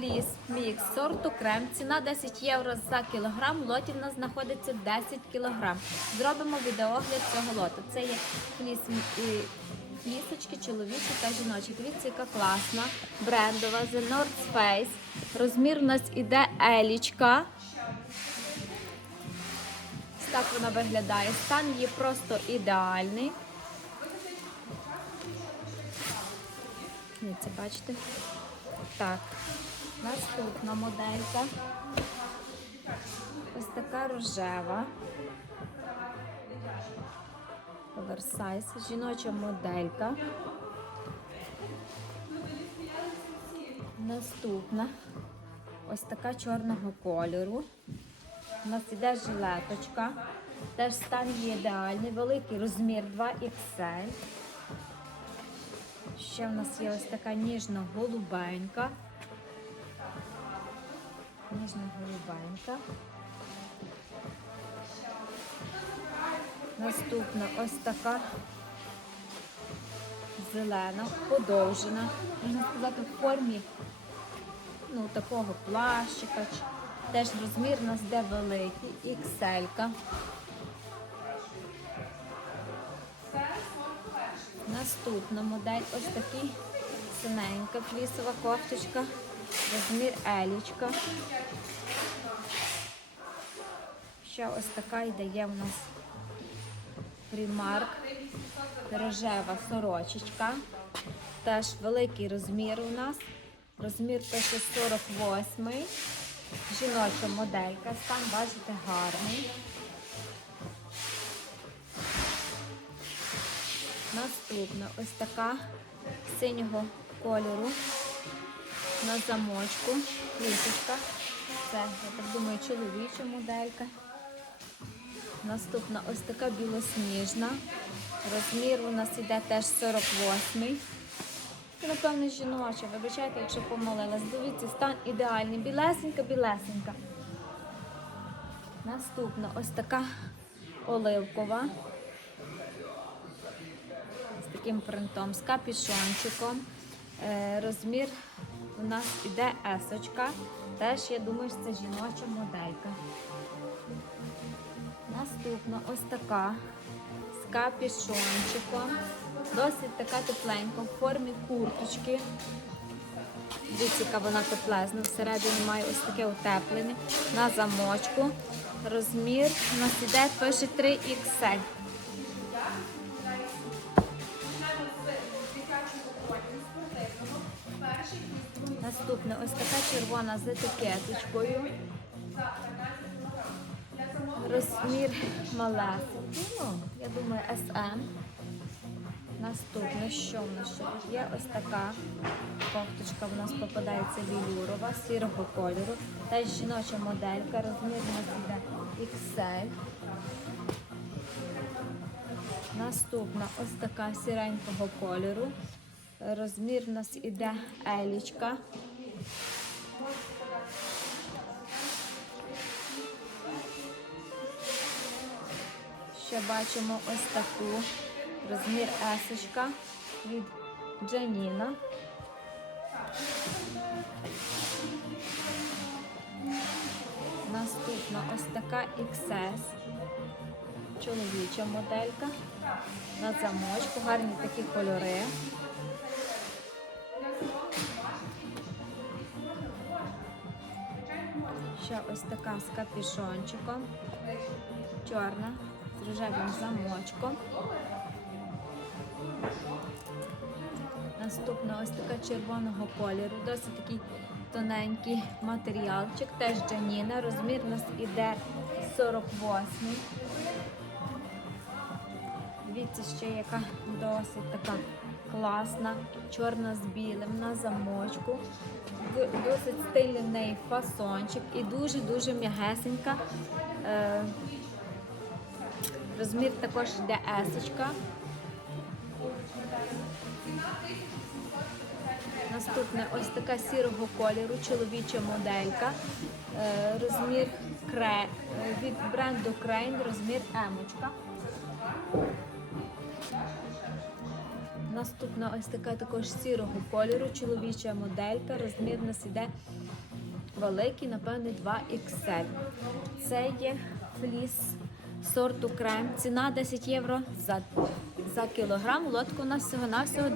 фліс мікс сорту крем. Ціна 10 євро за кілограм. Лотів у нас знаходиться 10 кілограм. Зробимо відеогляд цього лоту. Це є фліс флісочки чоловічі та жіночі. Дивіться, яка класна, брендова, The North Face. Розмір у нас іде елічка. Так вона виглядає. Стан її просто ідеальний. Дивіться, бачите? Так, наступна моделька. Ось така рожева. Оверсайз, жіноча моделька. Наступна. Ось така чорного кольору. У нас іде жилеточка. Теж стан є ідеальний, великий розмір 2XL. Ще в нас є ось така ніжно-голубенька. Ніжно-голубенька. Наступна ось така зелена, подовжена. Можна сказати, в формі ну, такого плащика. Теж розмір у нас де великий, XL. -ка. Наступна модель ось такий синенька флісова кофточка, розмір елічка. Ще ось така йде є в нас Primark, рожева сорочечка. Теж великий розмір у нас. Розмір пише 48 Жіноча моделька. Стан, бачите, гарний. Наступна ось така синього кольору на замочку. Лісочка. Це, я так думаю, чоловіча моделька. Наступна ось така білосніжна. Розмір у нас іде теж 48-й. Це, напевно, жіноча. Вибачайте, якщо помилилась. Дивіться, стан ідеальний. Білесенька, білесенька. Наступна ось така оливкова. З таким принтом, з капішончиком. Е, розмір у нас іде есочка. Теж, я думаю, це жіноча моделька. Наступна ось така з капішончиком. Досить така тепленька в формі курточки. Дивіться, вона теплезна. Всередині має ось таке утеплення на замочку. Розмір у нас іде пише 3XL. Наступне ось така червона з етикеточкою. Розмір малесенький, ну, я думаю, SM. Наступне, що в нас ще є? Ось така кофточка в нас попадається вілюрова, сірого кольору. Теж жіноча моделька, розмір у нас іде XL. Наступна ось така сіренького кольору. Розмір у нас іде елічка. Ще бачимо ось таку розмір есочка від Джаніна. Наступна ось така XS. Чоловіча моделька. На замочку, гарні такі кольори. Ще ось така з капюшончиком. Чорна, рожевим замочком. Наступна ось така червоного кольору, досить такий тоненький матеріалчик, теж джаніна. Розмір у нас іде 48. Дивіться, ще яка досить така класна, чорна з білим на замочку. Досить стильний фасончик і дуже-дуже м'ягесенька. Розмір також йде есочка. Наступне ось така сірого кольору, чоловіча моделька. Е, Розмір кре... е, від бренду Crane, розмір емочка. Наступна ось така також сірого кольору, чоловіча моделька. Розмір у нас іде великий, напевне, 2XL. Це є фліс сорту крем. Ціна 10 євро за, за кілограм. Лотка у нас всього-навсього